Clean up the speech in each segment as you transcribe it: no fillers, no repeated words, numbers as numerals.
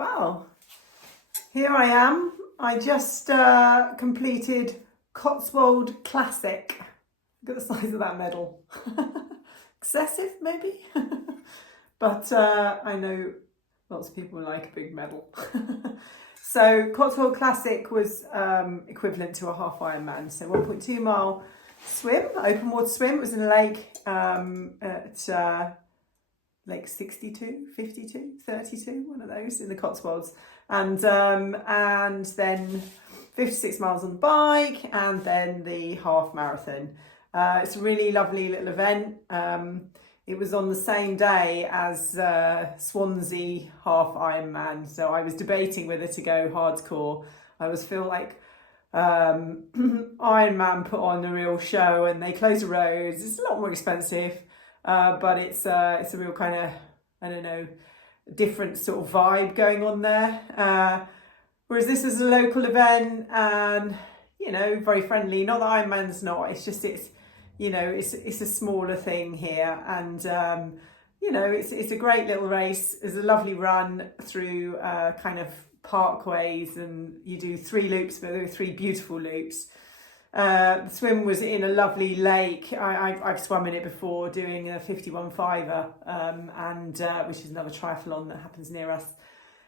Well, here I am. I just completed Cotswold Classic. Look at the size of that medal. Excessive, maybe? But I know lots of people like a big medal. So Cotswold Classic was equivalent to a half Ironman. So 1.2 mile swim, open water swim. It was in a lake at Lake 62, 52, 32, one of those in the Cotswolds. And then 56 miles on the bike, and then the half marathon. It's a really lovely little event. It was on the same day as Swansea half Ironman, so I was debating whether to go hardcore. I always feel like Ironman put on a real show, and they close the roads. It's a lot more expensive, but it's a real kind of, I don't know, different sort of vibe going on there. Whereas this is a local event, and very friendly. Not that Ironman's not. It's just it's a smaller thing here, and it's a great little race. It's a lovely run through kind of parkways, and you do 3 loops, but there are 3 beautiful loops. The swim was in a lovely lake. I've swum in it before, doing a 51.5er, and which is another triathlon that happens near us.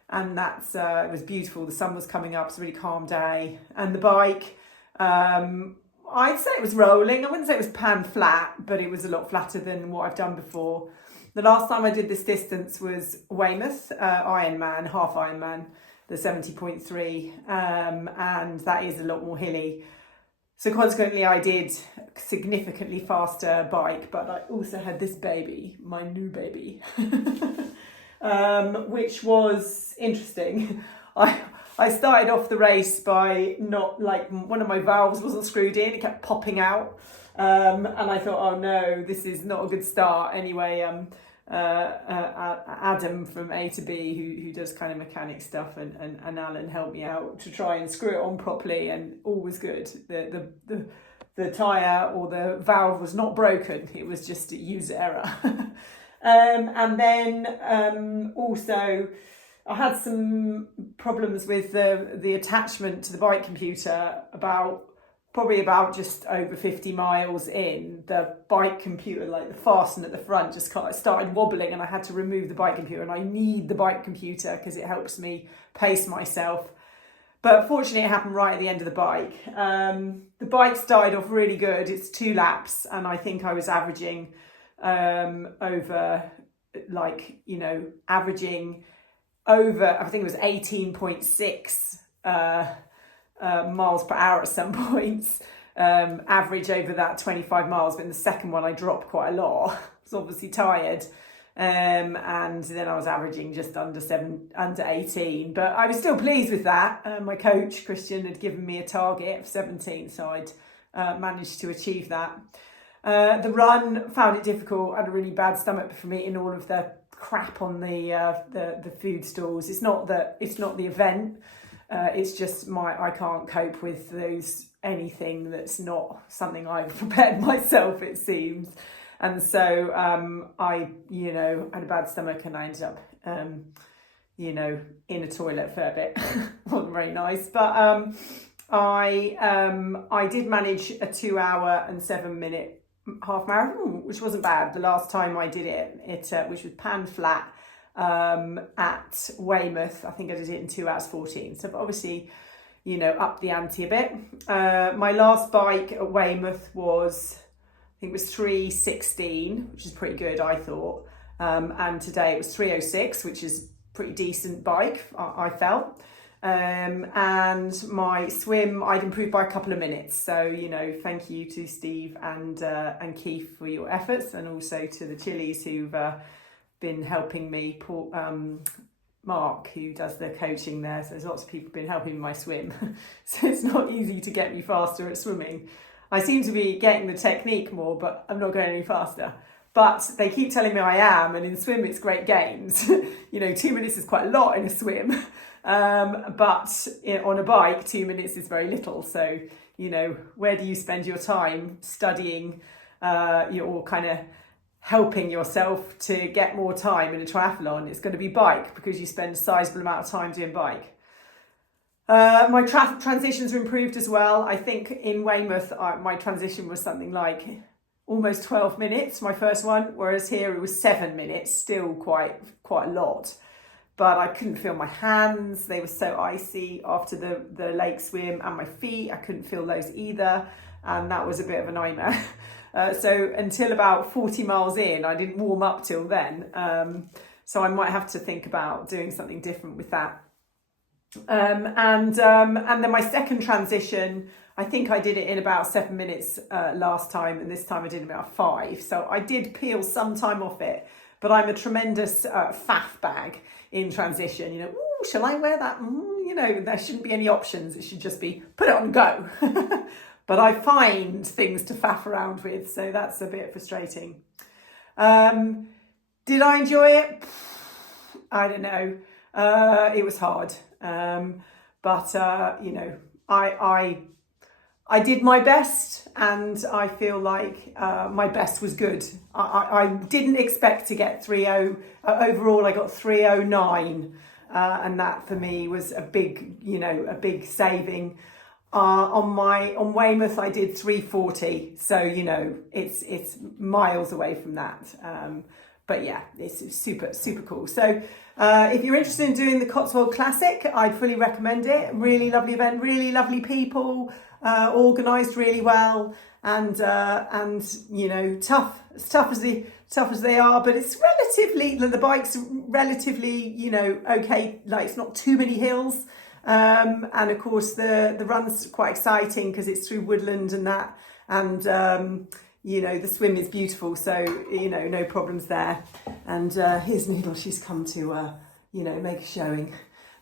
And that's it was beautiful. The sun was coming up. It's a really calm day. And the bike, I'd say it was rolling. I wouldn't say it was pan flat, but it was a lot flatter than what I've done before. The last time I did this distance was Weymouth Ironman, half Ironman, the 70.3, and that is a lot more hilly. So consequently, I did significantly faster bike, but I also had this baby, my new baby, which was interesting. I started off the race by one of my valves wasn't screwed in, it kept popping out. And I thought, oh no, this is not a good start. Anyway, Adam from A to B, who does kind of mechanic stuff, and Alan helped me out to try and screw it on properly, and all was good. The tyre or the valve was not broken, it was just a user error. And then also I had some problems with the attachment to the bike computer probably about just over 50 miles in. The bike computer, like the fasten at the front, just kind of started wobbling, and I had to remove the bike computer. And I need the bike computer because it helps me pace myself. But fortunately, it happened right at the end of the bike. The bike started off really good. It's 2 laps, and I think I was averaging averaging over, I think it was 18.6 miles per hour at some points, average over that 25 miles. But in the second one, I dropped quite a lot. I was obviously tired. And then I was averaging just under 18, but I was still pleased with that. My coach, Christian, had given me a target of 17, so I'd managed to achieve that. The run, found it difficult. I had a really bad stomach from eating all of the crap on the food stalls. It's not the event. It's just I can't cope with anything that's not something I've prepared myself, it seems. And so I had a bad stomach, and I ended up in a toilet for a bit. Wasn't very nice, but I did manage a 2 hour and 7 minute half marathon, which wasn't bad. The last time I did it which was pan flat at Weymouth, I think I did it in 2 hours 14. So obviously, up the ante a bit. My last bike at Weymouth was, I think it was 3:16, which is pretty good, I thought. And today it was 3:06, which is pretty decent bike, I felt. And my swim, I'd improved by a couple of minutes. So, thank you to Steve and Keith for your efforts, and also to the Chilies who've been helping me. Mark, who does the coaching there. So there's lots of people been helping my swim. So it's not easy to get me faster at swimming. I seem to be getting the technique more, but I'm not going any faster. But they keep telling me I am, and in swim it's great gains. 2 minutes is quite a lot in a swim. But on a bike, 2 minutes is very little. So, where do you spend your time studying or kind of helping yourself to get more time in a triathlon, it's going to be bike, because you spend a sizable amount of time doing bike. My transitions are improved as well. I think in Weymouth, my transition was something like almost 12 minutes, my first one, whereas here it was 7 minutes, still quite a lot. But I couldn't feel my hands. They were so icy after the lake swim, and my feet, I couldn't feel those either. And that was a bit of a nightmare. So until about 40 miles in, I didn't warm up till then. So I might have to think about doing something different with that. And then my second transition, I think I did it in about 7 minutes last time, and this time I did about 5. So I did peel some time off it, but I'm a tremendous faff bag in transition. You know, ooh, shall I wear that? You know, there shouldn't be any options. It should just be put it on and go. But I find things to faff around with, so that's a bit frustrating. Did I enjoy it? I don't know. It was hard. But you know, I did my best, and I feel like my best was good. I didn't expect to get 3:0 overall. I got 3:09, and that for me was a big saving. On Weymouth, I did 3:40, so you know it's miles away from that. But yeah, it's super cool. So if you're interested in doing the Cotswold Classic, I'd fully recommend it. Really lovely event, really lovely people, organised really well, and you know, as tough as they are, but it's relatively, the bike's relatively, you know, okay. Like, it's not too many hills. And of course the run's quite exciting because it's through woodland and that, and you know, the swim is beautiful, so you know, no problems there. And here's Needle, she's come to you know, make a showing.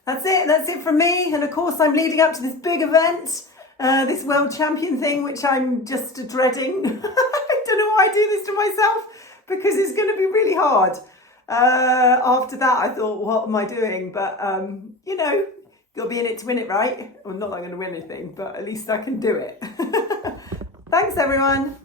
That's it from me. And of course I'm leading up to this big event, this world champion thing, which I'm just dreading. I don't know why I do this to myself, because it's going to be really hard. After that I thought, what am I doing? But you know, you'll be in it to win it, right? Well, not that I'm going to win anything, but at least I can do it. Thanks, everyone.